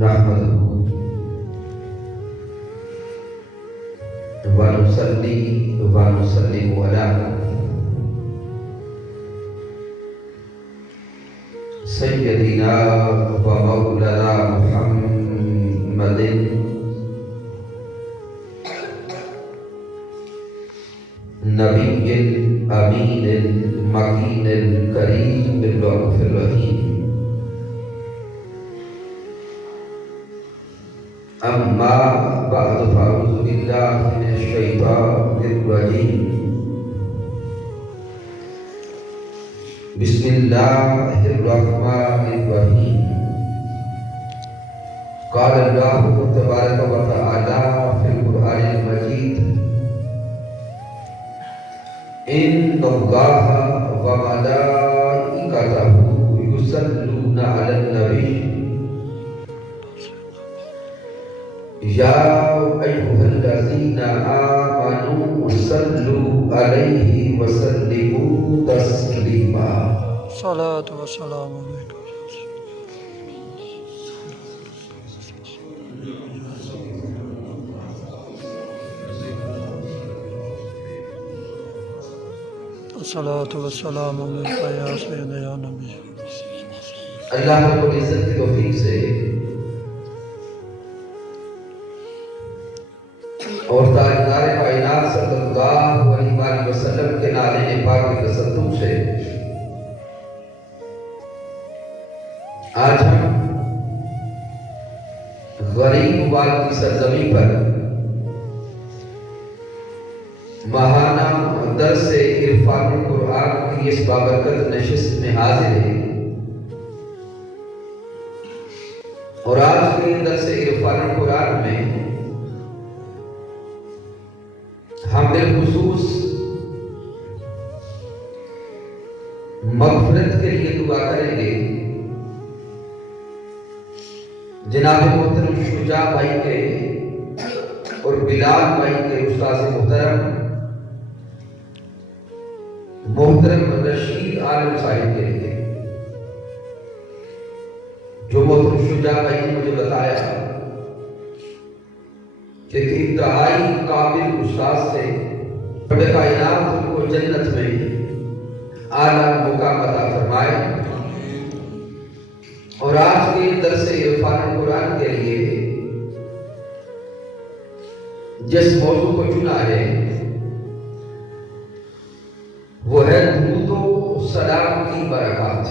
نحمده ونصلي ونسلم على سيدنا ومولانا محمد نبي الأمين المكين الكريم الرؤوف الرحيم. أما بعد فأعوذ بالله من الشيطان الرجيم. بسم الله الرحمن الرحيم. قال الله تبارك وتعالى في القرآن المجيد: إن الله وملائكته يصلون على النبي يا أيها الذين آمنوا صلوا عليه وسلموا تسليما. صلاة والسلام عليك. الصلاة والسلام عليك يا سيدنا يا نبی. اللہ رب العزت کی توفیق سے اور تاجدار کائنات صلی اللہ علیہ وسلم کے نالے پاک کے تصدق سے آج ہم غریب مبارک کی سرزمین پر ماہانہ درس عرفان قرآن کی اس بابرکت نشست میں حاضر ہیں اور آج کے درس عرفان قرآن میں ہم بالخصوص مغفرت کے لیے دعا کریں گے جناب محترم شجاع بھائی کے اور بلال بھائی کے استاذ محترم رشید عالم صاحب کے لیے، جو محترم شجاع بھائی نے مجھے بتایا کہ انتہائی قابل استاذ سے رب کائنات ان کو جنت میں اعلیٰ مقام عطا فرمائے. اور آج کے درس عرفان قرآن کے لیے جس موضوع کو چنا ہے وہ ہے درود و سلام کی برکات.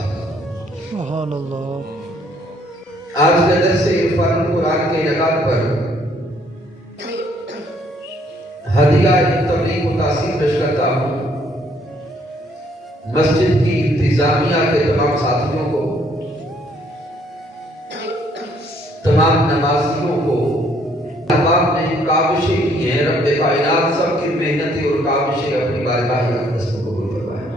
سبحان اللہ. آج کے درس عرفان قرآن کے انعقاد پر ہدیہ تبلیغ و تاثیر پیش کرتا ہوں مسجد کی انتظامیہ کے تمام ساتھیوں کو، تمام نمازیوں کو. احباب نے کاوشیں کی ہیں، رب کائنات سب کی محنتیں اور کاوشیں اپنی بارگاہ اقدس میں قبول فرمائے.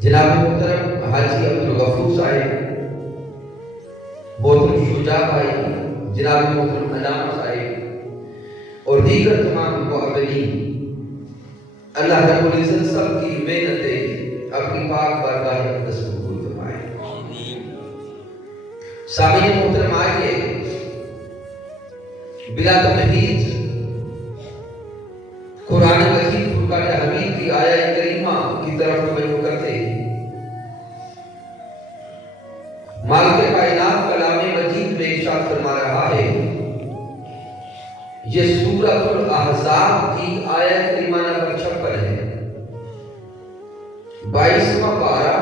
جناب محترم حاجی عبدالغفور صاحب، محترم شجاع بھائی، جناب محترم علامہ صاحب اور دیگر تمام معاونین، اللہ رب العزت سب کی محنتیں اپنی پاک بارگاہ اقدس میں قبول فرمائے. سامعین محترم، آئیے بلا تمہید قرآن مجید فرقان حمید کی آیہ کریمہ کی طرف توجہ کرتے ہیں. مالک کائنات کلام مجید میں ارشاد فرما رہا ہے، یہ سورۃ الاحزاب کی آیہ کریمہ نمبر 56 ہے، 22واں پارہ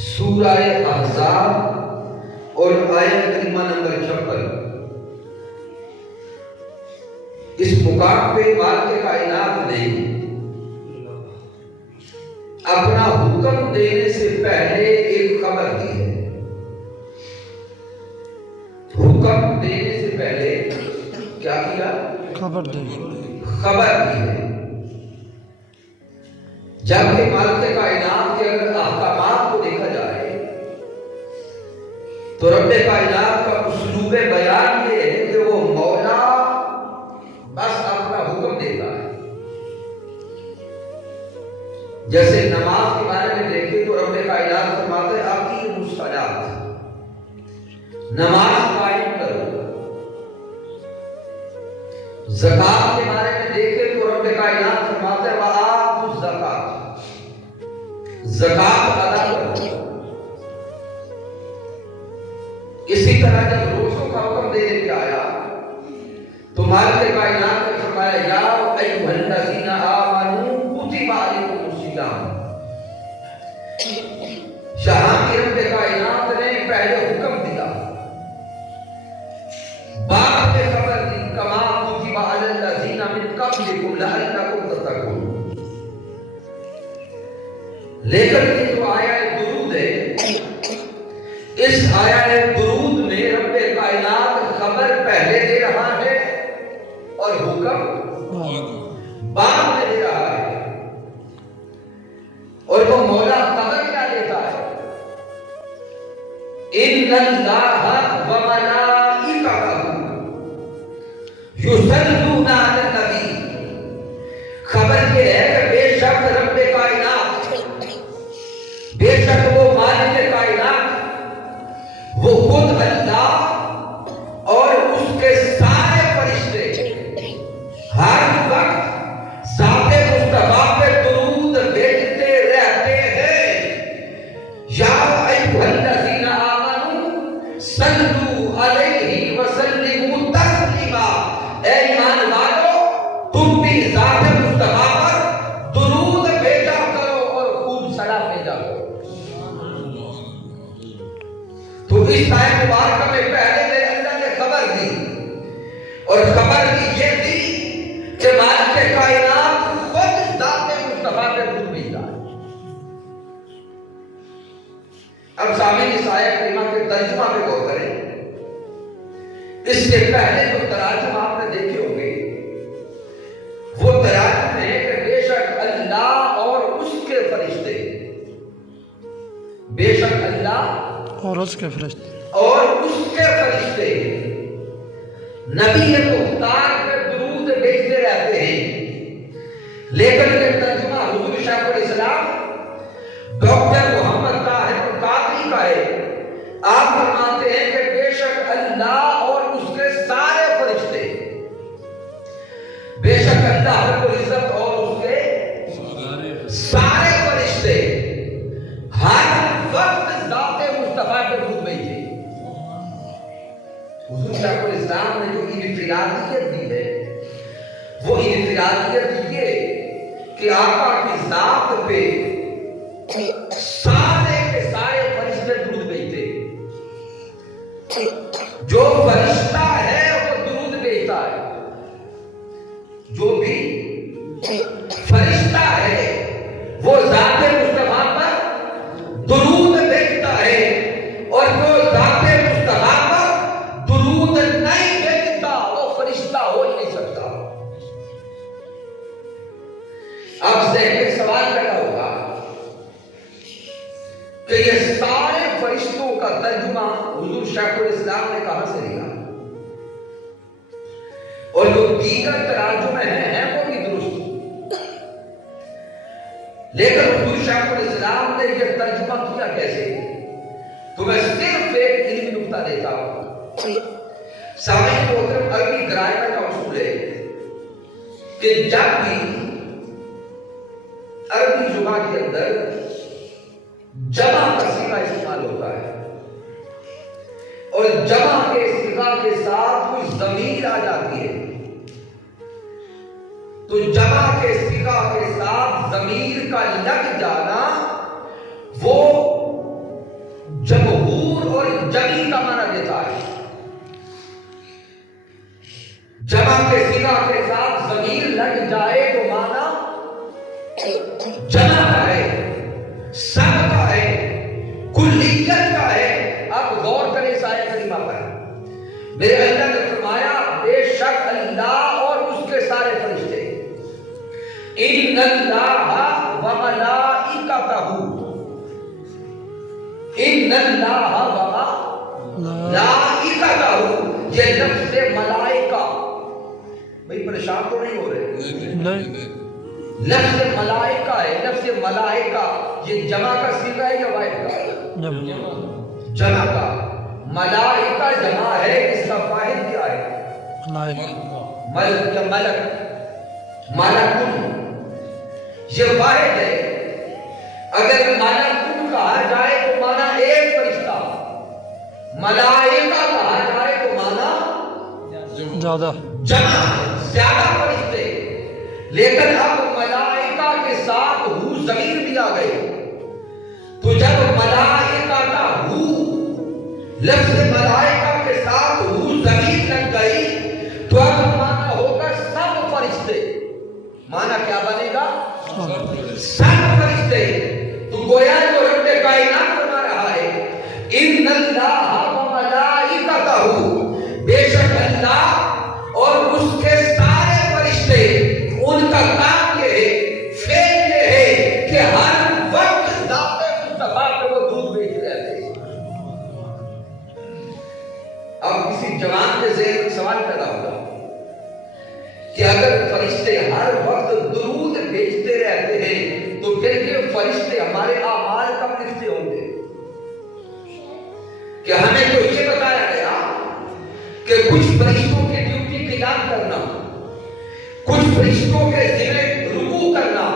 سورہ احزاب اور آیہ کریمہ نمبر 56. اس مقام پہ مالک کائنات نے اپنا حکم دینے سے پہلے ایک خبر دی ہے. حکم دینے سے پہلے کیا کیا؟ خبر دی. خبر دی ہے. جبکہ مالک کائنات کے اگر احکامات کو دیکھا جائے تو رب کائنات کا اسلوب بیان یہ ہے کہ وہ مولا بس اپنا حکم دیتا ہے. جیسے نماز کے بارے میں دیکھیں تو رب کائنات فرماتا ہے آپ کی نماز قائم کرو. زکات کے بارے میں دیکھیں تو رب کائنات فرماتے ہیں وآتوا الزکات، زکات ادا کرو. اسی طرح جب روزوں کا حکم دینے پہ آیا تو مالک کائنات نے فرمایا یا ایھا الذین آمنوا کتب علیکم الصیام. جہانگیر رب کائنات نے پہلے حکم دیا، بعد میں خبر دی کما کتب علی الذین من قبلکم لعلکم تتقون. لیکن یہ جو آیا درود ہے، اس آیا درود میں رب کائنات خبر پہلے دے رہا ہے اور حکم بعد میں دے رہا ہے. اور وہ مولا خبر کیا دیتا ہے؟ ان اللہ وملائکتہ یصلون علی النبی. خبر یہ ہے کہ بے شک رب کائنات، بے شک وہ مالک کائنات، وہ خود اللہ اور اس کے سارے فرشتے ہر وقت ذات مصطفیٰ پہ درود بھیجتے رہتے ہیں. یا ایھا الذین آمنوا صلوا علیہ وسلموا تسلیما. اے ایمان والو تم بھی ذات مصطفیٰ پر درود بھیجا کرو اور خوب سلام بھیجا کرو. تو اس آیت مبارکہ میں پہلے دن اللہ نے خبر دی، اور خبر یہ دی کہ مالک کائنات خود ذات مصطفیٰ پہ درود بھیجا ہے. اب سامعین اس آیت کریمہ کے ترجمہ پہ غور کریں. اس سے پہلے جو تراجم آپ نے دیکھے ہوں گے وہ تراجم ہے کہ بے شک اللہ اور اس کے فرشتے، بے شک اللہ اور اس کے فرشتے نبی مختار پہ درود بھیجتے رہتے ہیں. لیکن یہ ترجمہ حضور شیخ الاسلام ڈاکٹر محمد طاہر القادری کا ہے. آپ فرماتے ہیں کہ بے شک اللہ اور اس کے سارے فرشتے، بے شک اللہ رب العزت اور اس کے سارے فرشتے ہر وقت ذات مصطفیٰ پہ درود بھیجتے. حضور شیخ الاسلام نے جو انفرادیت دی ہے وہ انفرادیت یہ کہ آقا کی ذات پہ سارے کے سارے فرشتے درود بھیجتے. جو فرشتہ ہے وہ درود بھیجتا ہے، جو بھی فرشتہ ہے وہ ذات مصطفیٰ پر درود بھیجتا ہے، اور جو ذات مصطفیٰ پر درود نہیں بھیجتا وہ فرشتہ ہو ہی نہیں سکتا. اب ذہن میں سوال پیدا ہوگا کہ یہ سارے فرشتوں کا ترجمہ حضور شیخ الاسلام نے کہاں سے لیا؟ اور جو دیگر تراجمیں ہیں وہ بھی درست، لیکن حضور شیخ الاسلام نے یہ ترجمہ کیا کیسے؟ تو میں صرف ایک علمی نقطہ دیتا ہوں. سامعین محترم، عربی گرامر کا اصول ہے کہ جب بھی عربی زبان کے اندر جمع کا صیغہ استعمال ہوتا ہے اور جمع کے صیغہ کے ساتھ کوئی ضمیر آ جاتی ہے، تو جمع کے صیغہ کے ساتھ ضمیر کا لگ جانا وہ جمہور اور جمی کا معنی دیتا ہے. جمع کے صیغہ کے ساتھ ضمیر لگ جائے تو معنی جمع کا ہے، سب کا ہے، کلیت کا ہے. اب غور کریں اس آیت کریمہ پر. میرے اللہ نے فرمایا بے شک اللہ اور اس کے سارے فرشتے، ان اللہ وملائکتہ، ان اللہ وملائکتہ، یہ لفظ ملائکہ، بھئی پریشان تو نہیں ہو رہے؟ نہیں، لفظ ملائکہ ہے. لفظ ملائکہ یہ جمع کا صیغہ ہے یا واحد کا؟ جمع کا. ملائکہ جمع ہے، اس کا فاعل کیا ہے؟ ملک یا ملک، ملکن یہ واحد ہے۔ اگر ملکن کہا جائے تو مانا ایک فرشتہ، ملائکہ کہا جائے تو مانا زیادہ جمع، زیادہ فرشتے۔ لیکن اب ملائکہ کے ساتھ ہو ضمیر دیا گئے، تو جب ملائکہ کا ہو لفظ ملائکہ کے ساتھ ہو ضمیر لگ گئی تو اب مانا ہوگا سب فرشتے۔ مانا کیا بنے گا؟ سب فرشتے۔ تو گویا جو رب کائنات فرما رہا ہے ان اللہ و ملائکتہ، بے شک اللہ اور اس کے سارے فرشتے، ان کا کام یہ ہے، فعل یہ ہے کہ ہر وقت ذات مصطفیٰ پہ وہ درود بھیجتے رہتے ہیں۔ اب کسی جوان کے ذہن میں سوال پیدا ہوگا کہ اگر فرشتے ہر وقت درود بھیجتے رہتے ہیں تو پھر یہ فرشتے ہمارے اعمال کب لکھتے ہوں گے؟ کہ ہمیں تو یہ بتایا گیا کہ کچھ فرشتوں کی ڈیوٹی قیام کرنا، کچھ فرشتوں کے ذمہ رکوع کرنا،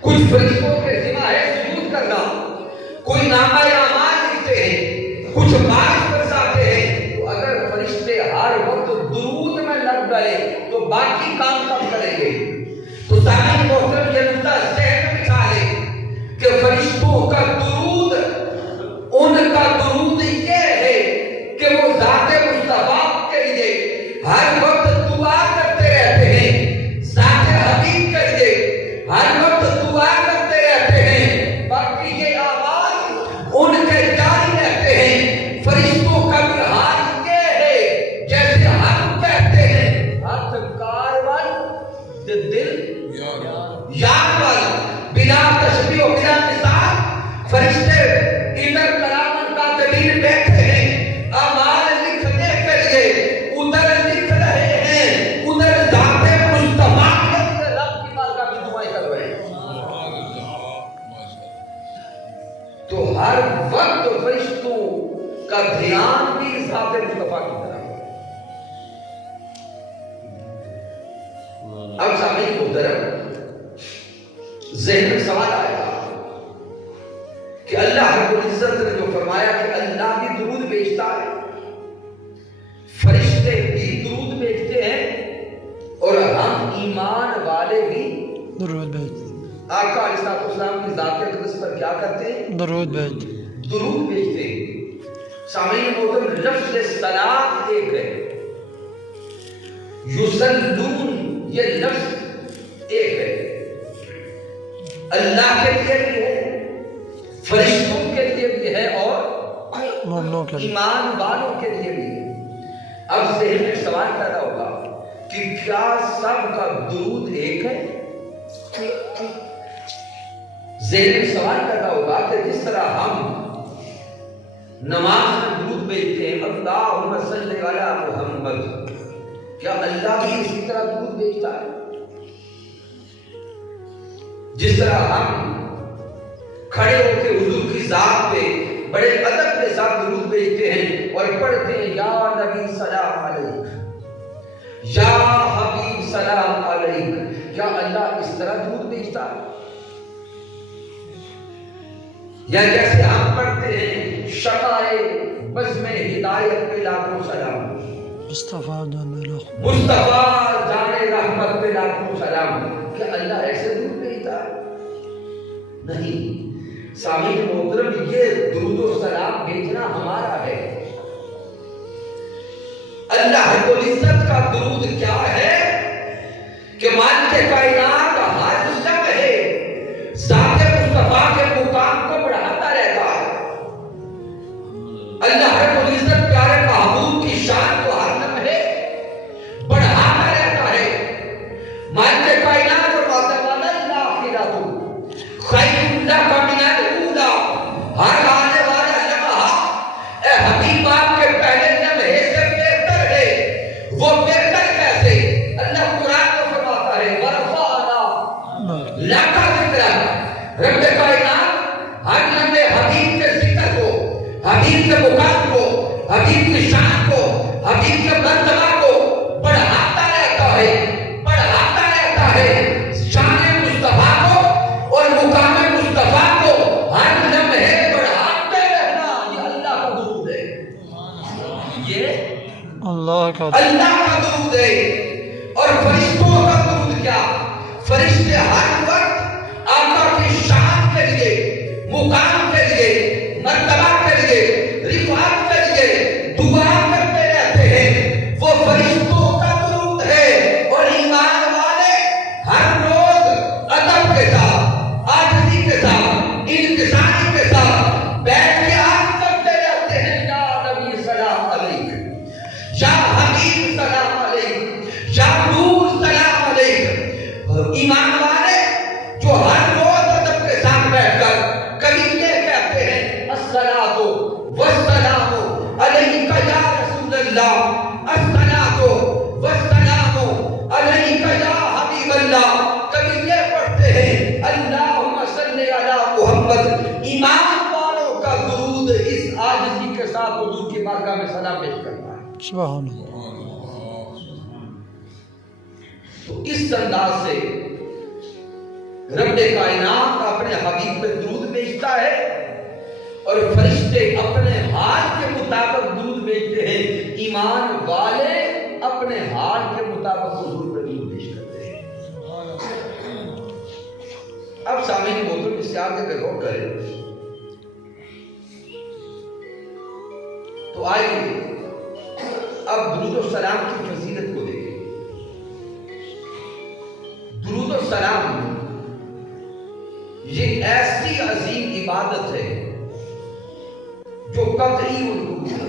کچھ فرشتوں کے ذمہ ہے سجود کرنا، کوئی نامہ اعمال لکھتے ہیں، کچھ بارش برساتے ہیں۔ تو اگر فرشتے ہر وقت درود میں لگ گئے تو باقی کام کب کریں گے؟ تو سامعین محترم یہ نقطہ ذہن میں بٹھا لیں کہ فرشتوں کا درود، ان کا درود یہ ہے کہ وہ ذات مصطفیٰ کے لیے ہر وقت دعا کرتے رہتے ہیں، ذات حبیب کے لیے ہر وقت دعا کرتے رہتے ہیں، باقی یہ اعمال ان کے جاری رہتے ہیں۔ فرشتوں کا بھی حال یہ ہے جیسے ہم کہتے ہیں ہاتھ کارون دل یاد وال، بلا تشبیہ و بلا مثال فرشتے ادھر کلام کاتبین بیٹھے ہیں اعمال لکھنے کے لیے، ادھر لکھ رہے ہیں، ادھر ذات مصطفیٰ کے لیے رب کی بارگاہ میں دعائیں کر رہے ہیں۔ تو ہر وقت فرشتوں کا دھیان بھی ذات مصطفیٰ کی طرف ہے۔ اب سامعین محترم ذہن میں سوال آیا کہ اللہ رب العزت نے جو فرمایا کہ اللہ بھی درود بھیجتا ہے، فرشتے بھی درود بھیجتے ہیں، اور ہم ایمان والے بھی درود بھیجتے، آقا علیہ السلام کی ذات اقدس پر کیا کرتے ہیں؟ درود بھیجتے، درود بھیجتے ہیں۔ سامعین محترم لفظ صلاۃ ایک ہے، یصلون یہ لفظ ایک ہے، اللہ کے لیے بھی ہے، فرشتوں کے لیے بھی ہے، اور مومنوں کے لیے، ایمان والوں کے لیے بھی ہے۔ اب ذہن میں سوال پیدا ہوگا کہ کیا سب کا درود ایک ہے؟ ذہن میں سوال پیدا ہوگا کہ جس طرح ہم نماز میں درود بھیجتے ہیں اللہم صلی علی محمد، کیا اللہ بھی اسی طرح درود بھیجتا ہے؟ جس طرح ہم کھڑے ہو کے حضور کی ذات پہ بڑے ادب کے ساتھ درود بھیجتے ہیں اور پڑھتے ہیں یا نبی سلام علیک، یا حبیب سلام علیک، کیا اللہ اس طرح درود بھیجتا ہے؟ یا جیسے ہم پڑھتے ہیں شفاعِ بزم ہدایت پہ لاکھوں سلام، مصطفیٰ جان رحمت پہ لاکھوں سلام، کیا اللہ ایسے درود بھیجتا ہے؟ نہیں۔ سامعین محترم یہ درود و سلام بھیجنا ہمارا ہے۔ اللہ رب العزت کا درود کیا ہے کہ مالک کائنات ہر لمحے ذات مصطفیٰ کے مقام کو بڑھاتا رہتا ہے۔ اللہ رب العزت پیارے محبوب کی شان کو ہر لمحے بڑھاتا رہتا ہے۔ مالک کائنات اور معتمد الآخرۃ خیر لک من الاولی، ہر آنے والا لمحہ اے حبیب آپ کے پہلے لمحے سے بہتر ہے۔ وہ بہتر کیسے؟ اللہ قرآن میں فرماتا ہے ورفعنا لک ذکرک، رب کائنات ہر لمحے حبیب کے ذکر کو، حبیب کے مقام کو حبیب کی شان کو، حبیب کے مرتبہ کو بڑھاتا رہتا ہے، بڑھاتا رہتا ہے۔ شان مصطفیٰ کو اور مقام مصطفیٰ کو ہر لمحے بڑھاتے رہنا، یہ اللہ کا درود ہے، یہ اللہ کا اللہ کا درود ہے۔ اور فرشتوں کا درود کیا؟ فرشتے ہر وقت آقا کی شان کے لیے، مقام کے لیے، مرتبہ کے لیے، رفعت کے لیے دعا کرتے رہتے ہیں، وہ فرشتوں کا درود ہے۔ اور ایمان والے ہر روز ادب کے ساتھ، عاجزی کے ساتھ، انکساری کے ساتھ بیٹھ کے عرض کرتے رہتے ہیں، یا نبی سلام علیک، یا حبیب سلام علیک، یا نور سلام علیک۔ ایمان والے جو ہر روز ادب کے ساتھ بیٹھ کر کبھی یہ کہتے ہیں، الصلاۃ والسلام علیک یا رسول اللہ، الصلاۃ والسلام علیک یا حبیب اللہ، کبھی یہ پڑھتے ہیں، اللہم صلی علی محمد۔ ایمان والوں کا درود اس عاجزی کے ساتھ حضور کی بارگاہ میں سلام پیش کرتا ہے۔ سبحان اللہ۔ تو اس انداز سے رب کائنات اپنے حبیب پہ درود بھیجتا ہے اور فرشتے اپنے حال کے مطابق درود بھیجتے ہیں، ایمان والے اپنے حال کے مطابق حضور پہ درود پیش کرتے ہیں۔ اب سامعین محترم اس سے آگے پہ غور کریں تو آئیے اب درود و سلام کی فضیلت کو دیکھیں۔ درود و سلام یہ ایسی عظیم عبادت ہے جو قطعی القبول ہے۔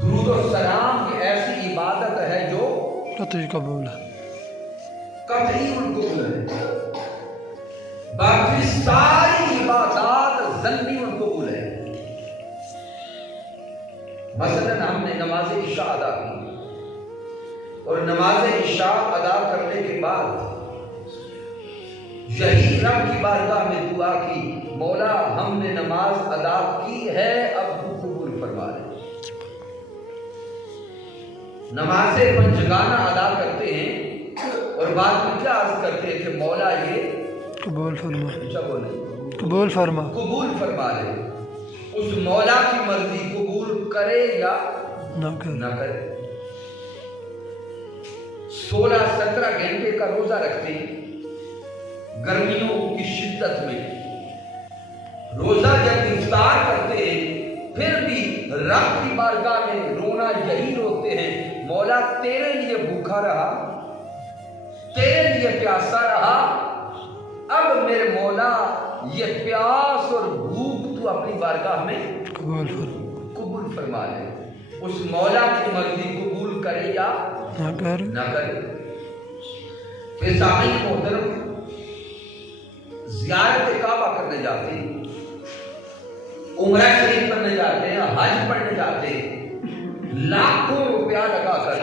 درود و سلام یہ ایسی عبادت ہے جو قطعی قبول ہے، قطعی القبول ہے۔ باقی ساری عبادات ظنی القبول ہے۔ مثلا ہم نے نماز عشاء ادا کی اور نماز عشاء ادا کرنے کے بعد یہی رب کی بارگاہ میں دعا کی، مولا ہم نے نماز ادا کی ہے، اب تو قبول فرما لے۔ نماز پنجگانہ ادا کرتے ہیں اور بعد میں کیا عرض کرتے ہیں کہ مولا یہ قبول فرما، اچھا بولے قبول فرما، قبول فرما لے۔ اس مولا کی مرضی قبول کرے یا نہ کر، نہ کرے۔ 16-17 گھنٹے کا روزہ رکھتے ہیں گرمیوں کی شدت میں، روزہ جب افطار کرتے ہیں پھر بھی رب کی بارگاہ میں رونا یہی روتے ہیں، مولا تیرے لیے بھوکا رہا، تیرے لیے پیاسا رہا، اب میرے مولا یہ پیاس اور بھوک تو اپنی بارگاہ میں قبول فرما، قبول فرما لے۔ اس مولا کی مرضی قبول کرے یا نہ کر، نہ کرے۔ پھر سامعین محترم زیارت کعبہ کرنے جاتے ہیں، عمرہ شریف کرنے جاتے ہیں، حج پڑھنے جاتے ہیں، لاکھوں روپیہ لگا کر،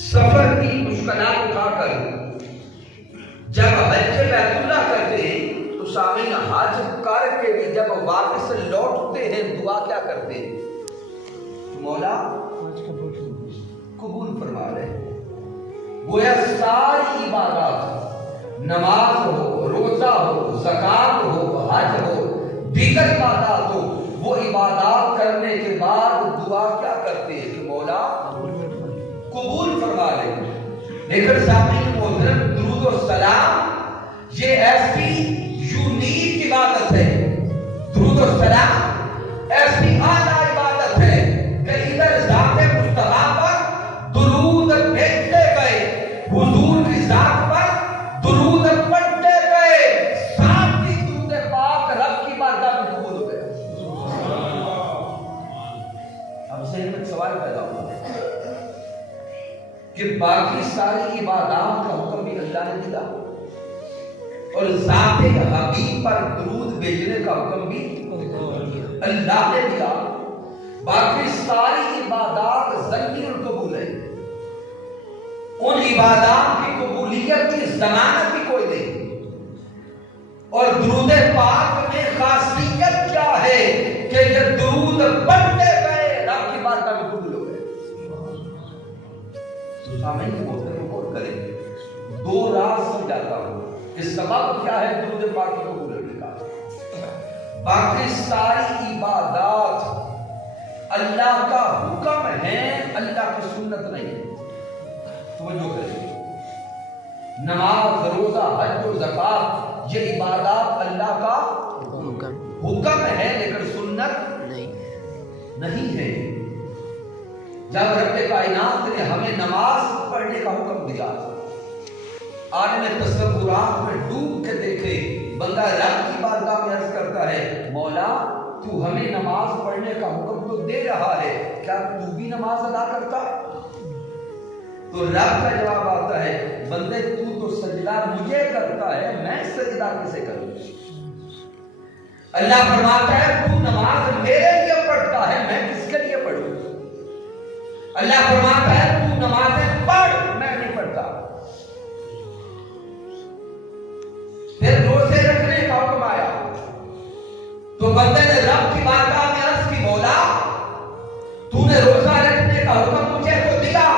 سفر کی مشکلات اٹھا کر جب حج بیت اللہ کرتے ہیں تو سامعین حج کر کے بھی جب واپس لوٹتے ہیں دعا کیا کرتے ہیں؟ مولا قبول فرما لے۔ گویا ساری عبادات، نماز ہو، روزہ ہو، زکات ہو، حج ہو، دیگر عبادات ہو، وہ عبادات کرنے کے بعد دعا کیا کرتے ہیں کہ مولا قبول فرما لے۔ لیکن سامعین محترم درود و سلام یہ ایسی یونیک عبادت ہے، درود و سلام ایسی اعلیٰ عبادت ہے کہ ادھر ذات مصطفیٰ پر درود بھیجتے گئے، حضور کی ذات پر درود پڑھتے گئے، ساتھ ہی درود پاک رب کی بارگاہ میں قبول ہو گیا۔ اب ذہن میں سوال پیدا ہوا کہ باقی ساری عبادات کا حکم بھی اللہ نے دیا اور ذات حبیب پر درود بھیجنے کا حکم بھی اللہ نے دیا، باقی ساری عبادات ظنی القبول ہے، ان عبادات کی قبولیت کی ضمانت بھی کوئی نہیں۔ اور درود پاک میں خاصیت کیا کہ سبب کیا ہے درود پاک کو بولنے کا؟ باقی ساری عبادات اللہ کا حکم ہے، اللہ کی سنت نہیں ہے۔ توجہ کریں، نماز، روزہ، حج و زکات یہ عبادات اللہ کا حکم ہے لیکن سنت نہیں ہے۔ جب رب کائنات نے ہمیں نماز پڑھنے کا حکم دیا، آج میں تصورات میں ڈوب کے دیکھے، بندہ رب کی بارگاہ میں عرض کرتا ہے مولا تو ہمیں نماز پڑھنے کا حکم تو دے رہا ہے، کیا تو بھی نماز ادا کرتا؟ تو رب کا جواب آتا ہے بندے تو سجدہ مجھے کرتا ہے، میں سجدہ کسے کروں؟ اللہ فرماتا ہے تو نماز میرے لیے پڑھتا ہے، میں کس کے لیے پڑھوں؟ اللہ فرماتا ہے تو نمازیں پڑھ، میں نہیں پڑھتا۔ پھر روزے رکھنے کا حکم آیا تو بندے نے رب کی بارگاہ میں عرض کی مولا تو نے روزہ رکھنے کا حکم مجھے تو دیا،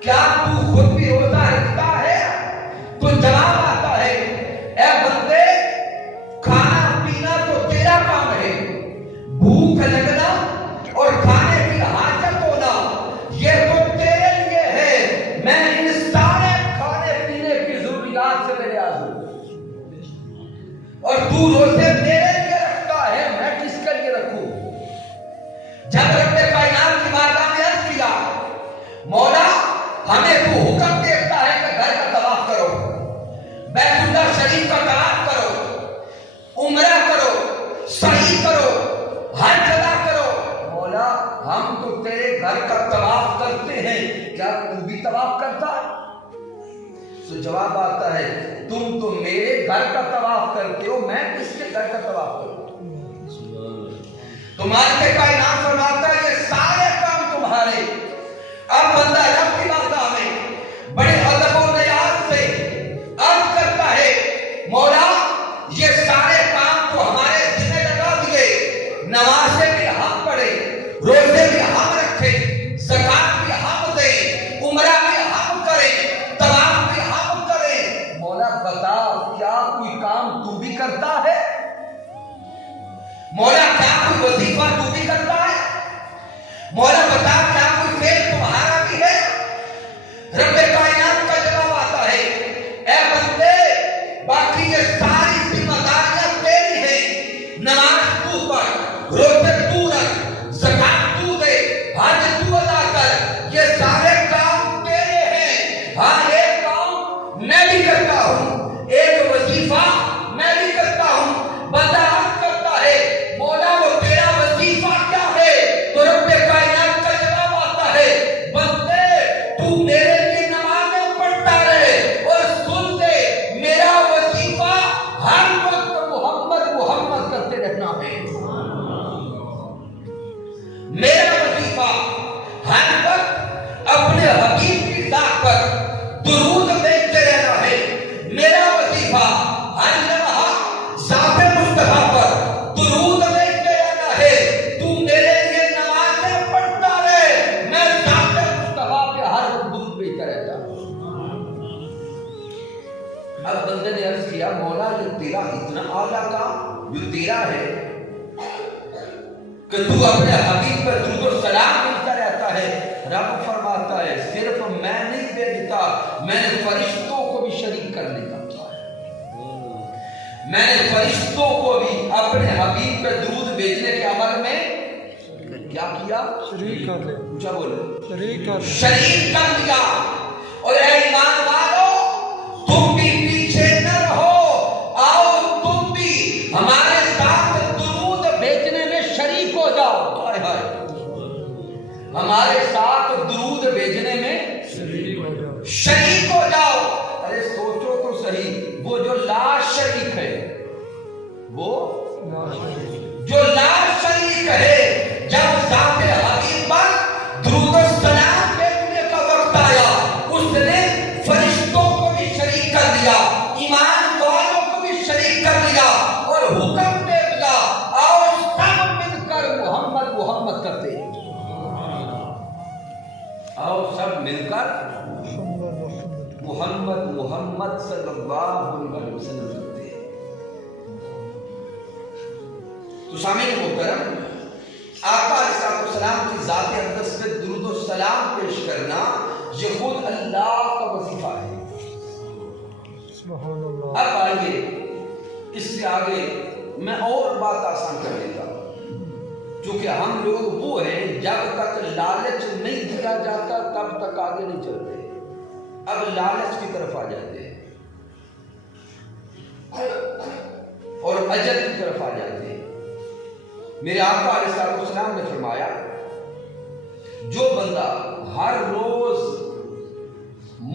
کیا تو خود بھی روزہ رکھتا ہے؟ تو جواب آتا ہے اے بندے کھانا پینا تو تیرا کام ہے، بھوک لگنا اور کھانے کی حاجت ہونا یہ تو تیرے لیے ہے، میں ان سارے کھانے پینے کی ضروریات سے میرے آزاد ہوں، اور تو روزے میرے لیے رکھتا ہے، میں کس کے لیے رکھوں؟ جب رب کائنات کی بارگاہ میں عرض کیا مولا ہمیں تو حکم دیتا ہے کہ گھر کا طواف کرو، بیت اللہ شریف کا طواف کرو، عمرہ کرو، سعی کرو، حج ادا کرو، مولا ہم تو تیرے گھر کا طواف کرتے ہیں، کیا تو بھی طواف کرتا؟ تو جواب آتا ہے تم تو میرے گھر کا طواف کرتے ہو، میں کس کے گھر کا طواف کروں؟ تمہارے کائنات فرماتا ہے یہ سارے کام تمہارے۔ اب بندہ رب کی بارگاہ میں بڑے ادب و نیاز سے عرض کرتا ہے مولا یہ سارے کام تو ہمارے ذمہ لگا دیے، نمازیں بھی ہم پڑھے، روزے بھی ہم رکھے، زکات بھی ہم دیں، عمرہ بھی ہم کریں، طواف بھی ہم کریں، مولا بتا کیا کوئی کام تو بھی کرتا ہے؟ مولا کیا کوئی وظیفہ تو بھی کرتا ہے؟ مولا بتا کیا کوئی فعل تمہارا بھی ہے؟ رب کائنات کا جواب آتا ہے اے بندے باقی یہ ساری ذمہ داریاں تیری ہیں، نماز تو پڑھ، روزے تو رکھ، زکات تو دے، حج تو ادا کر، یہ سارے کام تیرے ہیں، ہر ایک کام میں بھی کرتا ہوں، ایک وظیفہ میں بھی کرتا ہوں۔ بندہ عرض کرتا ہے مولا وہ تیرا وظیفہ کیا ہے؟ تو رب کائنات کا جواب آتا ہے بندے تو میرے لیے نمازیں پڑھتا رہے اور سن لے میرا وظیفہ ہر وقت محمد محمد کرتے رہنا ہے۔ میرا وظیفہ ہر وقت اپنے حبیب کی ذات پر درود بھیجتے رہنا ہے، میرا وظیفہ ہر لمحہ ذات مصطفیٰ پر درود بھیجتے رہنا ہے، تو میرے لیے نمازیں پڑھتا رہے، میں ذات مصطفیٰ پہ ہر وقت درود بھیجتا رہتا ہوں۔ اب بندے نے عرض کیا مولا جو تیرا اتنا اعلیٰ کام جو تیرا ہے کہ تو اپنے حبیب پر درود و سلام بھیجتا رہتا ہے، رب فرماتا ہے صرف میں نہیں بھیجتا، میں نے فرشتوں کو بھی شریک کرنے کا کہا ہے، میں نے فرشتوں کو بھی اپنے حبیب پر درود بھیجنے کے عمل میں کیا کیا؟ شریک کر لے، اونچا بولو، شریک کر لے، شریک کر دیا۔ اور اے ایمان والو تم بھی پیچھے نہ رہو، آؤ تم بھی ہمارے ساتھ درود بھیجنے میں شریک ہو جاؤ، ہائے ہائے ہمارے ساتھ درود بھیجنے میں شریک ہو جاؤ۔ ارے سوچو تو صحیح، وہ جو لا شریک ہے، وہ جو لا شریک ہے، جب ذات حبیب پر درود و سلام بھیجنے کا وقت آیا اس نے فرشتوں کو بھی شریک کر دیا، ایمان والوں کو بھی شریک کر دیا اور حکم دے دیا آؤ سب مل کر محمد محمد کرتے ہیں، آؤ سب مل کر محمد محمد محمد صلی اللہ علیہ وسلم کرتے ہیں۔ تو سامعین محترم، آقا علیہ السلام کی ذات اقدس میں درود و سلام پیش کرنا یہ خود اللہ کا وظیفہ ہے۔ سبحان اللہ۔ اب آئیے اس سے آگے میں اور بات آسان کر دیتا ہوں، کیونکہ ہم لوگ وہ ہیں جب تک لالچ نہیں دیا جاتا تب تک آگے نہیں چلتے، اب لالچ کی طرف آ جاتے ہیں اور اجر کی طرف آ جاتے ہیں۔ میرے آقا علیہ السلام نے فرمایا جو بندہ ہر روز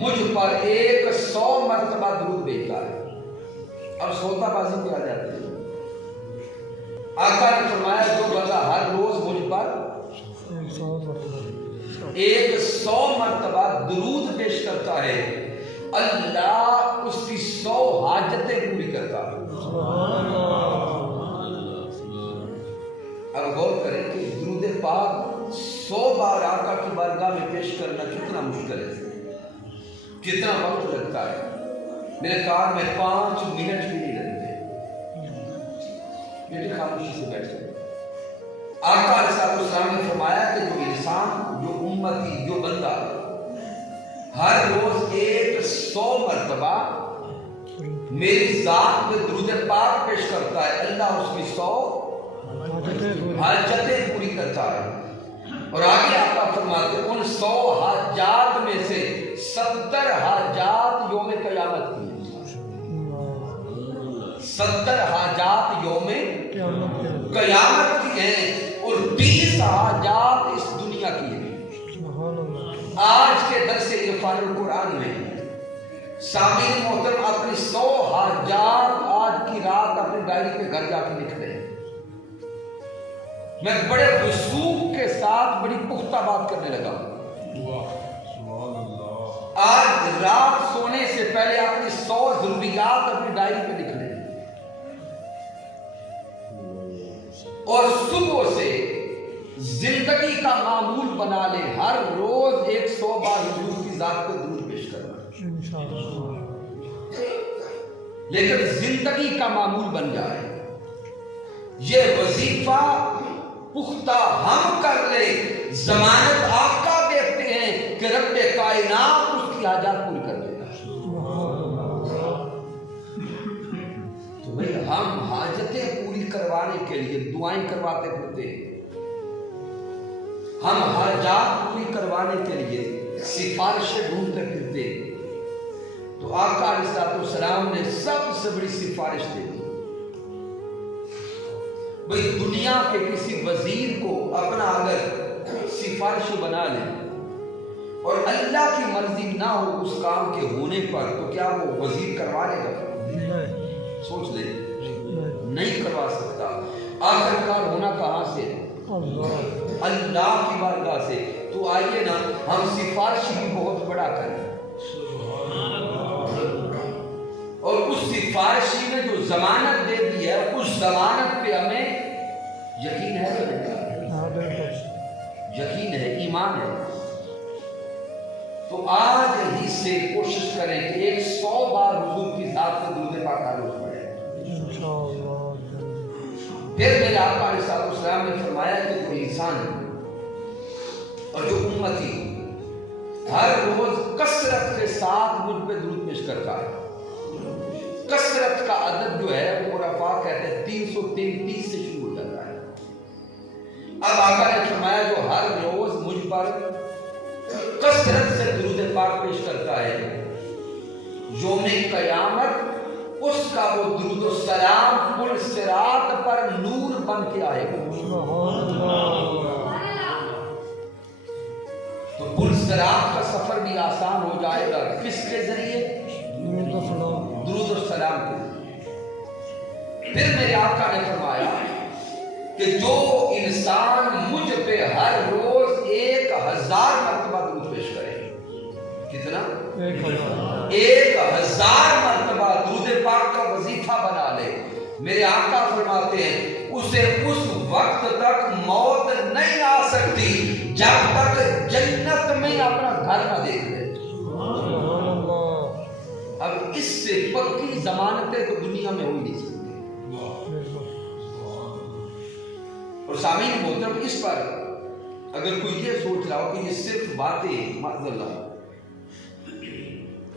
مجھ پر 100 مرتبہ درود بھیجتا ہے، اب سوتا بازی پہ آ جاتے ہیں۔ آقا نے فرمایا جو بندہ ہر روز مجھ پر 100 مرتبہ درود پیش کرتا ہے، اللہ اس کی 100 حاجتیں پوری کرتا ہے۔ اب غور کریں کہ درود پاک 100 بار آقا کی بارگاہ میں پیش کرنا کتنا مشکل ہے، کتنا وقت لگتا ہے۔ میرے کار میں 5 منٹ بھی نہیں لگتے، بیٹے خاموشی سے بیٹھ جائیں۔ آقا علیہ السلام نے فرمایا کہ جو انسان، جو امتی، جو بندہ ہر روز 100 مرتبہ میری ذات میں درود پاک پیش کرتا ہے، اللہ اس کی 100 حاجتیں پوری کرتا ہے۔ اور آگے آقا فرماتے ہیں ان 100 حاجات میں سے 70 حاجات یوم قیامت کی ہیں، 70 حاجات یوم قیامت کی ہیں اور 20 حاجات اس دنیا کی ہیں۔ آج کے درس عرفان القرآن میں سامعین محترم اپنی 100 حاجات آج کی رات اپنی ڈائری پہ گھر جا کے لکھ دیں۔ میں بڑے وثوق کے ساتھ بڑی پختہ بات کرنے لگا ہوں۔ آج رات سونے سے پہلے اپنی 100 ضروریات اپنی ڈائری پہ لکھ لیں اور صبح سے زندگی کا معمول بنا لیں ہر روز 100 بار حضور کی ذات کو درود پیش کرنا، لیکن زندگی کا معمول بن جائے۔ یہ وظیفہ پختہ ہم کر لیں، ضمانت آقا دیتے ہیں کہ رب کائنات اس کی حاجات پوری کر دے گا۔ تو بھئی ہم حاجتیں پوری کروانے کے لیے دعائیں کرواتے پھرتے ہیں، ہم حاجات پوری کروانے کے لیے سفارشیں ڈھونڈتے پھرتے ہیں، تو آقا علیہ السلام نے سب سے بڑی سفارش دے دی۔ بھئی دنیا کے کسی وزیر کو اپنا اگر سفارشی بنا لیں اور اللہ کی مرضی نہ ہو اس کام کے ہونے پر تو کیا وہ وزیر کروا لے گا؟ سوچ لیں، نہیں کروا سکتا۔ آخرکار ہونا کہاں سے؟ اللہ کی بارگاہ سے۔ تو آئیے نا ہم سفارشی بھی بہت بڑا کریں اور اس سفارشی نے جو ضمانت دے دی ہے اس ضمانت پہ ہمیں یقین ہے کہ نہیں؟ یقین ہے، ایمان ہے۔ تو آج ہی سے کوشش کریں کہ 100 بار حضور کی ذات سے درود پاک روز پڑھیں۔ پھر میرے آقا علیہ السلام نے فرمایا کہ کوئی انسان اور جو امتی ہر روز کثرت کے ساتھ مجھ پہ درود پیش کرتا ہے، کثرت کا عدد جو ہے وہ عرفات کہتے ہیں 333 سے شروع ہو جاتا ہے۔ اب آقا نے فرمایا جو ہر روز مجھ پر کثرت سے درود پاک پیش کرتا ہے، یوم قیامت اس کا وہ درود و سلام پل صراط پر نور بن کے آئے گا۔ تو پل صراط کا سفر بھی آسان ہو جائے گا، کس کے ذریعے؟ درود و سلام کے۔ پھر میرے آقا نے فرمایا کہ جو انسان مجھ پہ ہر روز 1000 مرتبہ درود پیش کرے، کتنا؟ 1000 مرتبہ درود پاک کا وظیفہ بنا لے، میرے آقا فرماتے ہیں اسے اس وقت تک موت نہیں آ سکتی جب تک جنت میں اپنا گھر نہ دیکھ لے۔ اب ضمانتیں تو دنیا میں ہو ہی نہیں سکتی۔ اور سامعین محترم، اس پر اگر کوئی یہ سوچ رہا ہو کہ یہ صرف باتیں معاذ اللہ،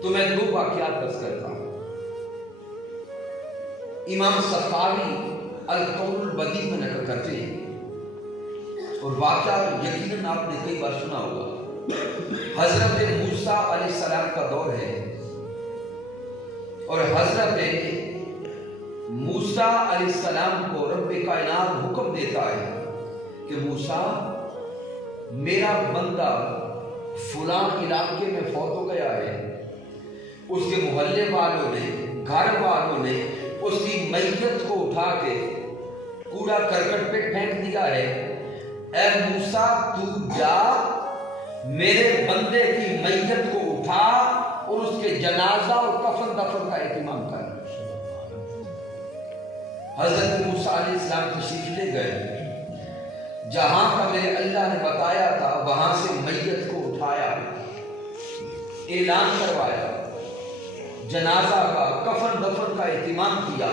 تو میں 2 واقعات درس کرتا ہوں۔ امام سخاوی القول البدیع میں نقل کرتے ہیں، اور واقعہ یقیناً آپ نے کئی بار سنا ہوگا۔ حضرت موسیٰ علیہ السلام کا دور ہے، اور حضرت موسیٰ علیہ السلام کو رب کائنات حکم دیتا ہے کہ موسیٰ، میرا بندہ فلاں علاقے میں فوت ہو گیا ہے، اس کے محلے والوں نے، گھر والوں نے اس کی میت کو اٹھا کے کوڑا کرکٹ پہ پھینک دیا ہے۔ اے موسیٰ، تو جا میرے بندے کی میت کو اٹھا اور اس کے جنازہ اور کفن دفن کا اہتمام کر۔ حضرت موسیٰ علیہ السلام تشریف لے گئے، جہاں کا میرے اللہ نے بتایا تھا وہاں سے میت کو اٹھایا، اعلان کروایا، جنازہ کا کفن دفن کا اہتمام کیا،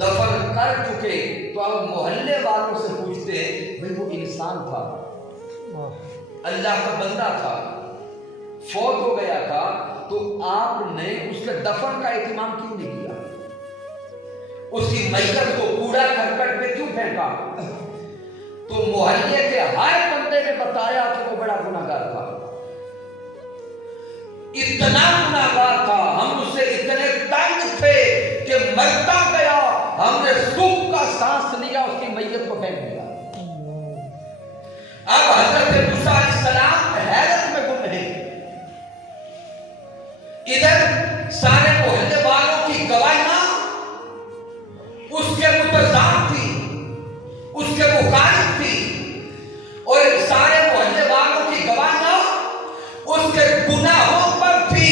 دفن کر چکے تو اب محلے والوں سے پوچھتے ہیں بھئی وہ انسان تھا، اللہ کا بندہ تھا، فوت ہو گیا تھا، تو آپ نے اس کے دفن کا اہتمام کیوں نہیں کیا؟ اس کی میت کو کوڑا کرکٹ پہ کیوں پھینکا؟ تو محلے کے ہر بندے نے بتایا کہ وہ بڑا گناہگار تھا، اتنا گناہگار تھا، ہم اس سے اتنے تنگ تھے کہ مرتا گیا، ہم نے سکھ کا سانس لیا، اس کی میت کو پھینک دیا۔ اب حضرت موسیٰ علیہ السلام حیرت میں گم ہیں، ادھر سارے محلے والوں کی گواہیاں اس کے متضاد تھی، اس کے مخالف تھی، اور سارے محلے والوں کی گواہیاں اس کے گناہوں پر تھی،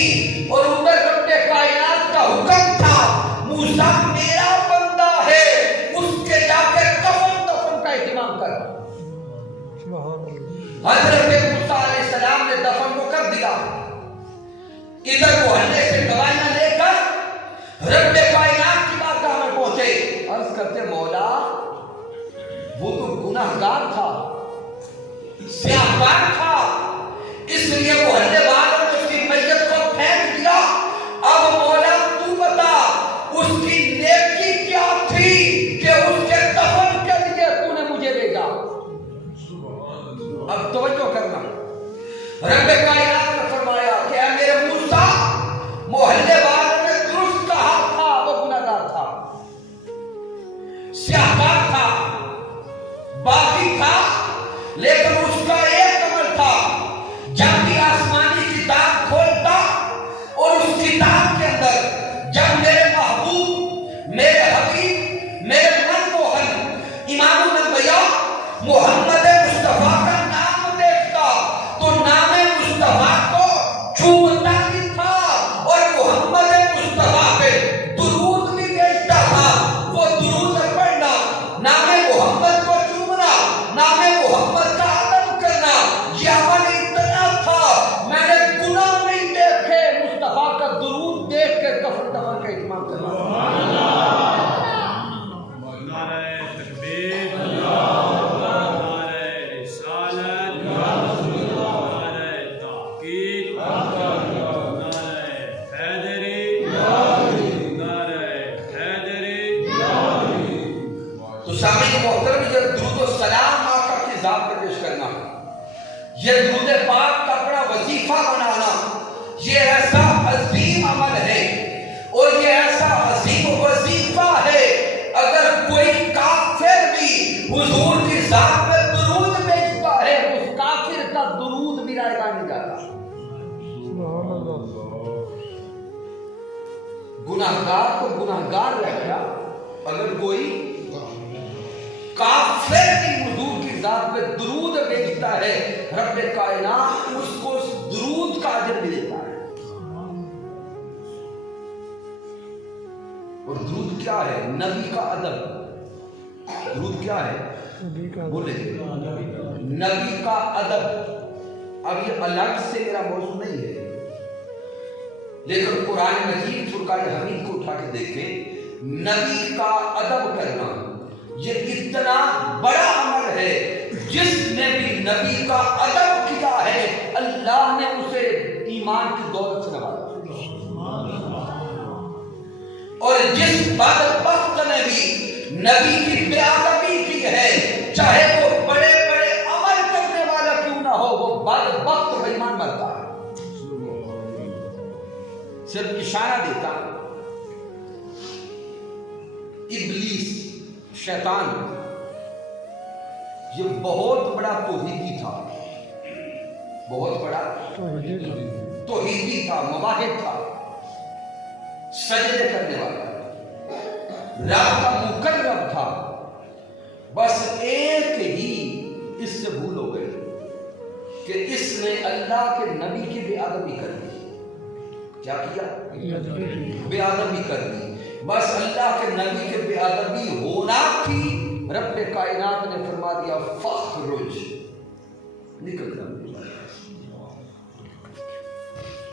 اور ادھر رب کائنات کا حکم تھا موسیٰ میرا بندہ ہے، اس کے جا کے کفن دفن کا اہتمام کر۔ حضرت موسیٰ علیہ السلام نے دفن کو کر دیا، ادھر محلے سے گواہیاں لے کر رب کائنات کی بارگاہ میں پہنچے، عرض کرتے مولا وہ تو گناہگار تھا، سیاہکار تھا، اس لیے محلے والوں نے اس کی میت کو پھینک دیا، اب مولا تو بتا اس کی نیکی کیا تھی کہ اس کے دفن کے لیے تو نے مجھے بھیجا۔ اب توجہ کرنا، رب کائنات نے فرمایا کہ اے میرے موسیٰ، محلے والوں نے درست کہا تھا، وہ گناہگار تھا، سیاہکار تھا، باقی تھا، لیکن اس کا ایک عمل تھا، جب بھی آسمانی کتاب کھولتا اور اس کتاب کے اندر جب میرے محبوب، میرے حبیب، میرے من موہن امام الانبیاء محمد مصطفیٰ کا نام دیکھتا تو نام مصطفیٰ کو چھوتا بھی تھا، اور محمد مصطفیٰ پہ درود بھی بھیجتا تھا۔ وہ درود پڑھنا، نام محمد کو چومنا، نام محمد کا ادب کرنا، یہ عمل اتنا تھا میں نے گناہ نہیں دیکھے، مصطفیٰ کا درود دیکھ کے کفن دفن کا اہتمام کرنا۔ یہ درود پاک کا اپنا وظیفہ بنانا، یہ ایسا عظیم عمل ہے اور یہ ایسا عظیم وظیفہ ہے، اگر کوئی کافر بھی حضور کی ذات میں درود بھیجتا ہے، اس کافر کا درود بھی رائے گاہ نہیں جاتا۔ گناہگار تو گناہگار رہ گیا، اگر کوئی کافر بھی حضور کی ذات میں درود بھیجتا ہے، رب کائنات اس کو اس درود کا اجر بھی دیتا ہے۔ اور درود کیا ہے؟ نبی کا ادب۔ درود کیا ہے؟ بولے نبی کا ادب۔ اب یہ الگ سے میرا موضوع نہیں ہے، لیکن قرآن مجید فرقان حمید کو اٹھا کے دیکھیں، نبی کا ادب کرنا یہ اتنا بڑا عمل ہے، جس نے بھی نبی کا ادب کیا ہے اللہ نے اسے ایمان کی دولت سے نوازا، اور جس بدبخت نے بھی نبی کی بے ادبی کی ہے، چاہے وہ بڑے بڑے عمل کرنے والا کیوں نہ ہو، وہ بدبخت بے ایمان مرتا ہے۔ صرف اشارہ دیتا، ابلیس شیطان یہ بہت بڑا توحیدی تھا، بہت بڑا توحیدی تھا، مواحد تھا، سجدے کرنے والا، رب کا مقرب تھا، بس ایک ہی اس سے بھول ہو گئی کہ اس نے اللہ کے نبی کی بے ادبی کر دی۔ کیا کیا؟ بے ادبی کر دی۔ بس اللہ کے نبی کے بے ادبی ہونا تھی، رب کائنات نے فرما دیا فخرج، نکل جا۔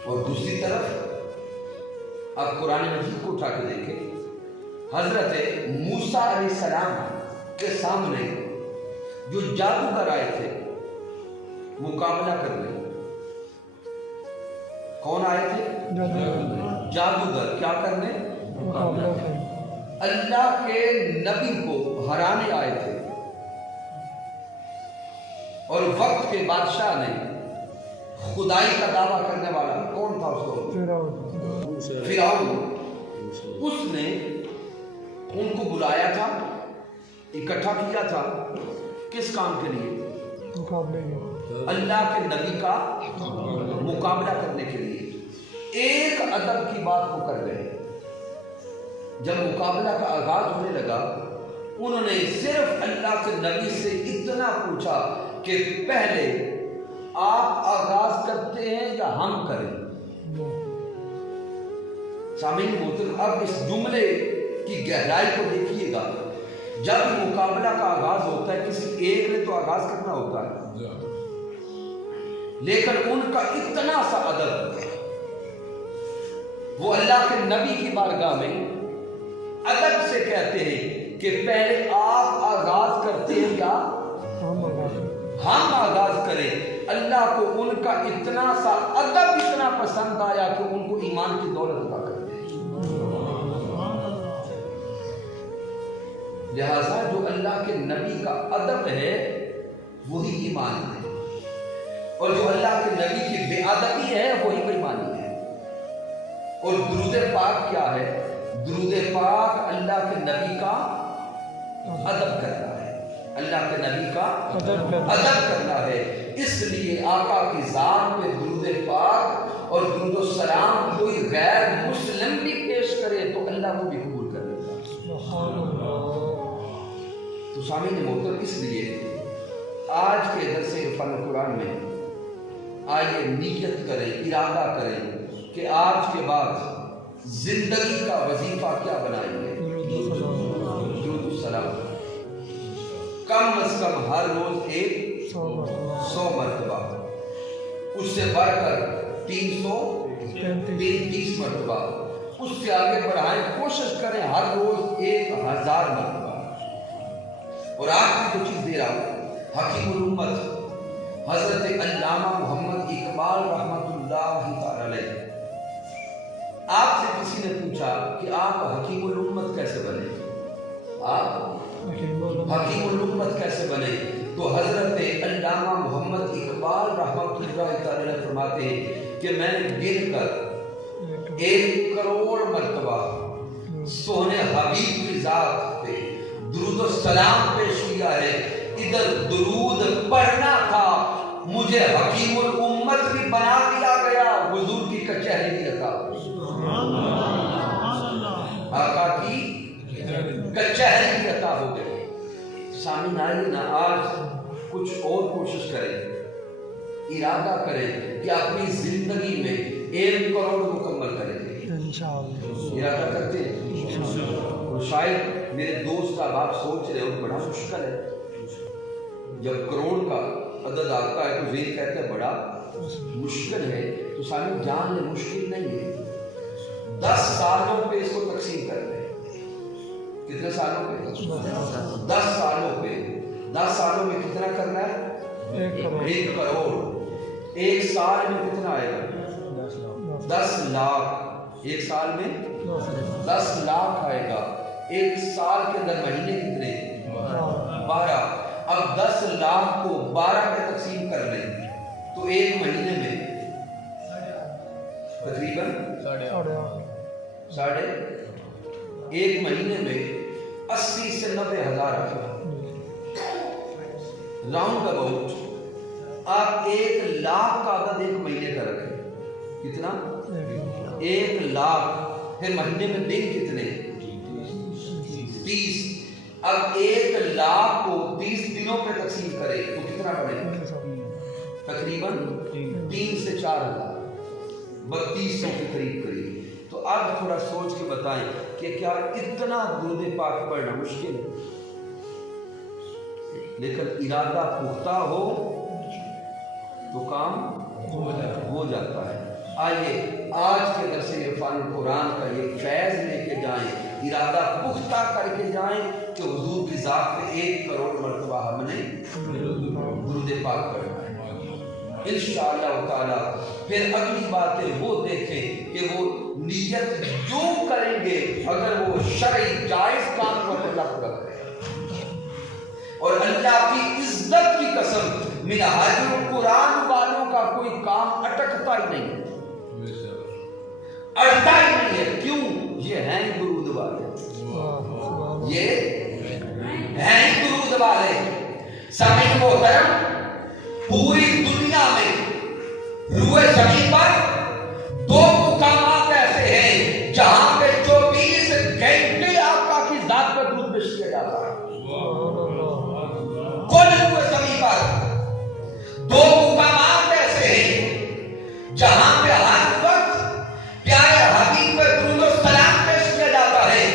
اور دوسری طرف اب قرآن مجید کو اٹھا کے دیکھیں، حضرت موسیٰ علیہ السلام کے سامنے جو جادوگر آئے تھے مقابلہ کرنے، کون آئے تھے؟ جادوگر، کیا کرنے؟ اللہ کے نبی کو ہرانے آئے تھے، اور وقت کے بادشاہ نے خدائی کا دعویٰ کرنے والا کون تھا؟ اس کو فرعون، اس نے ان کو بلایا تھا، اکٹھا کیا تھا، کس کام کے لیے؟ اللہ کے نبی کا مقابلہ کرنے کے لیے۔ ایک ادب کی بات وہ کر گئے، جب مقابلہ کا آغاز ہونے لگا انہوں نے صرف اللہ کے نبی سے اتنا پوچھا کہ پہلے آپ آغاز کرتے ہیں یا ہم کریں؟ سامعین محترم، اب اس جملے کی گہرائی کو دیکھیے گا، جب مقابلہ کا آغاز ہوتا ہے کسی ایک نے تو آغاز کرنا ہوتا ہے، لیکن ان کا اتنا سا ادب، وہ اللہ کے نبی کی بارگاہ میں ادب سے کہتے ہیں کہ پہلے آپ آغاز کرتے ہیں یا ہم آغاز کریں۔ اللہ کو ان کا اتنا سا ادب اتنا پسند آیا کہ ان کو ایمان کی دولت عطا کر دی۔ لہذا جو اللہ کے نبی کا ادب ہے وہی ایمان ہے، اور جو اللہ کے نبی کی بے ادبی ہے وہی بے ایمانی ہے۔ اور درود پاک کیا ہے؟ درود پاک اللہ کے نبی کا ادب کرنا ہے، اللہ کے نبی کا ادب کرنا ہے۔ اس لیے آقا کی ذات پہ درود پاک اور درود السلام کوئی غیر مسلم بھی پیش کرے تو اللہ کو بھی قبول کر لیتا۔ تو سامعین محترم، اس لیے آج کے درس عرفان قرآن میں آئیے نیت کریں، ارادہ کریں کہ آج کے بعد زندگی کا وظیفہ کیا بنائیں گے؟ درود السلام، کم از کم ہر روز 100 مرتبہ، اس سے بڑھ کر 333 مرتبہ، اس سے آگے بڑھائیں، کوشش کریں ہر روز 1000 مرتبہ۔ اور آج کی جو چیز دے رہا ہوں، حکیم الامت حضرت علامہ محمد اقبال رحمۃ اللہ تعالی علیہ، آپ سے کسی نے پوچھا کہ آپ حکیم الامت کیسے بنے؟ آپ حکیم الامت کیسے بنے؟ تو حضرت علامہ محمد اقبال رحمۃ اللہ تعالی علیہ فرماتے ہیں کہ میں نے گن کر 1 کروڑ مرتبہ سونے حبیب کی ذات پہ درود و سلام پیش کیا ہے۔ ادھر درود پڑھنا تھا، مجھے حکیم الامت بھی بنا دیا گیا، حضور کی کچہری بھی عطا ہوئی، آقا کی کچہری بھی عطا ہو گئی۔ سامعین آئیے نا، آج کچھ اور کوشش کریں، ارادہ کریں کہ اپنی زندگی میں 1 کروڑ مکمل کریں گے، ارادہ کرتے ہیں۔ اور شاید میرے دوست اب آپ سوچ رہے ہو بڑا مشکل ہے، جب کروڑ کا عدد آتا ہے تو ذہن کہتا ہے بڑا مشکل ہے، تو سامنے جان لے مشکل نہیں ہے، 10 سالوں پہ اس کو تقسیم کر لیں. کتنے سالوں پہ؟ 10 سالوں پہ. 10 سالوں میں کتنا کرنا ہے؟ 1 کروڑ. 1 سال میں کتنا آئے گا؟ 10 لاکھ. 1 سال میں 10 لاکھ آئے گا. 1 سال کے اندر مہینے کتنے؟ 12. اب 10 لاکھ کو 12 پہ تقسیم کر لیں تو ایک مہینے میں تقریباً ایک مہینے میں 80 سے 90 ہزار راؤنڈ اباؤٹ. آپ 1 لاکھ کا عدد ایک مہینے کا رکھیں. کتنا؟ 1 لاکھ. پھر مہینے میں دن کتنے؟ 30. اب 1 لاکھ کو 30 دنوں پہ تقسیم کرے تو کتنا پڑے گا؟ تقریباً 3 سے 4 ہزار. 3200 کے قریب قریب. تو اب تھوڑا سوچ کے بتائیں کہ کیا اتنا درود پاک پڑھنا مشکل ہے؟ لیکن ارادہ پختہ ہو تو کام ہو جاتا ہے. آئیے آج کے درس عرفان القرآن کا یہ فیض لے کے جائیں, ارادہ پختہ کر کے جائیں کہ حضور کی ذات پہ 1 کروڑ مرتبہ ہم نے درود پاک پڑھنا ہے انشاءاللہ تعالی. پھر اگلی باتیں وہ دیکھیں کہ وہ نیت جو کریں گے اگر وہ شرعی جائز کام کو اللہ پورا کرے. اور اللہ کی عزت کی قسم منہاج القرآن والوں کا کوئی کام اٹکتا ہی نہیں, اٹکتا ہی نہیں ہے. کیوں؟ یہ ہیں درود والے, یہ ہیں درود والے. سامعین محترم, پوری دنیا میں روئے زمین پر 2 مقامات ایسے ہیں جہاں پہ 24 گھنٹے آقا کی ذات پر درود پیش کیا جاتا ہے. کل روئے زمین پر 2 مقامات ایسے ہیں جہاں پہ ہر وقت پیارے حبیب پر درود و سلام پیش کیا جاتا ہے.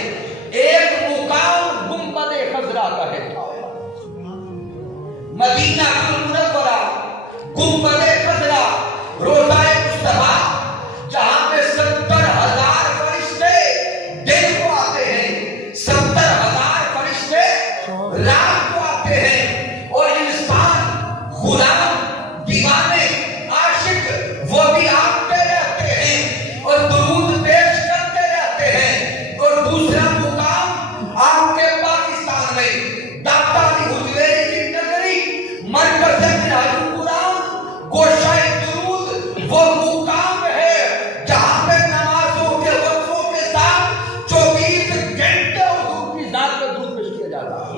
ایک مقام گنبد خضرا کا ہے, مدینہ المنورہ گنبد خضرا روضہ مصطفیٰ, جہاں پہ 70,000 فرشتے دن کو آتے ہیں, 70,000 فرشتے رات کو آتے ہیں, اور انسان غلام دیوانے عاشق وہ بھی آتے رہتے ہیں اور درود پیش کرتے رہتے ہیں. اور دوسرا مقام آپ کے پاکستان میں داتا علی حجویری کی نگری مرکز منہاج القرآن گوشہ درود وہ مقام ہے جہاں پہ نمازوں کے وقفوں کے ساتھ 24 گھنٹے حضور کی ذات پہ درود پیش کیا جاتا ہے.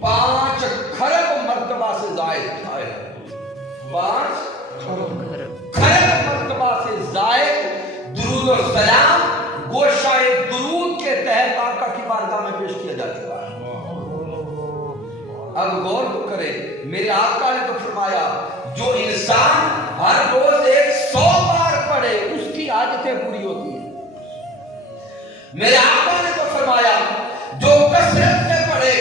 5 کھرب مرتبہ سے زائد ہے, 5 کھرب مرتبہ سے زائد درود و سلام گوشہ درود کے تحت آقا کی بارگاہ میں پیش کیا جا چکا ہے. اب غور تو کریں, میرے آقا نے تو فرمایا جو انسان ہر روز 100 بار پڑھے اس کی عادتیں پوری ہوتی ہیں. میرے آقا نے تو فرمایا جو کثرت سے پڑھے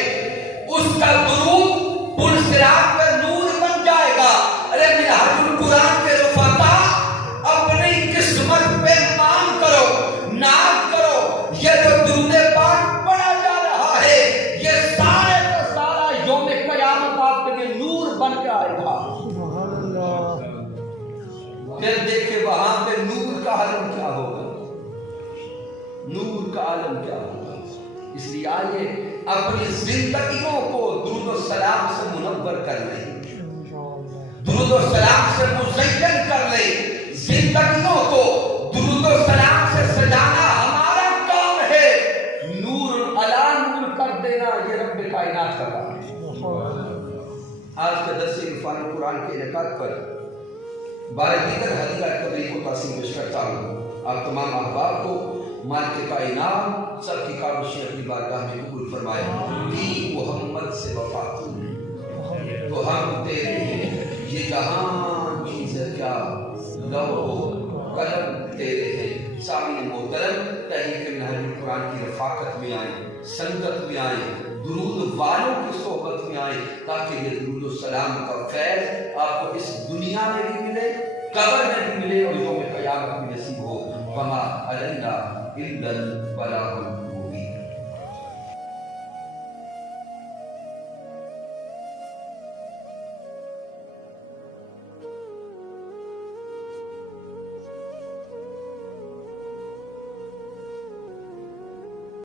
اس کا درود پل صراط پہ نور بن جائے گا. ارے منہاج القرآن کے رفقا, اپنی قسمت پہ مان کرو, ناز کرو. یہ جو درود پاک پڑھا جا رہا ہے یہ سارے کا سارا یوم قیامت آپ کے لیے نور بن کے آئے گا. پھر دیکھیں وہاں پہ نور کا عالم کیا ہوگا, نور کا عالم کیا ہوگا. اس لیے آئیے اپنی زندگیوں کو درود و سلام سے منور کر لیں, درود و سلام سے مزین کر لیں. زندگیوں کو درود و سلام سے سجانا ہمارا کام ہے. نور علی نور کر دینا یہ رب کائنات کا کام ہے. آج کے درس عرفان القرآن کے انعقاد پر بارہ دیگر حدیقہ قبری کو تحسین پیش کرتا ہوں. آپ تمام احباب کو مالک کائنات سب کی کابشی اپنی بارگاہ میں قبول فرمائے. دی محمد سے وفا تو ہم تیرے ہیں, یہ جہاں چیز ہے کیا لوح قلم تیرے ہیں. سامعین محترم, تحریک منہاج القرآن کی رفاقت میں آئیں, سنگت میں آئیں, درود والوں کی صحبت میں آئیں, تاکہ یہ درود و سلام کا فیض آپ کو اس دنیا میں بھی ملے, قبر میں بھی ملے, اور یوم قیامت قیامت میں نصیب ہو. وما علینا الا البلاغ.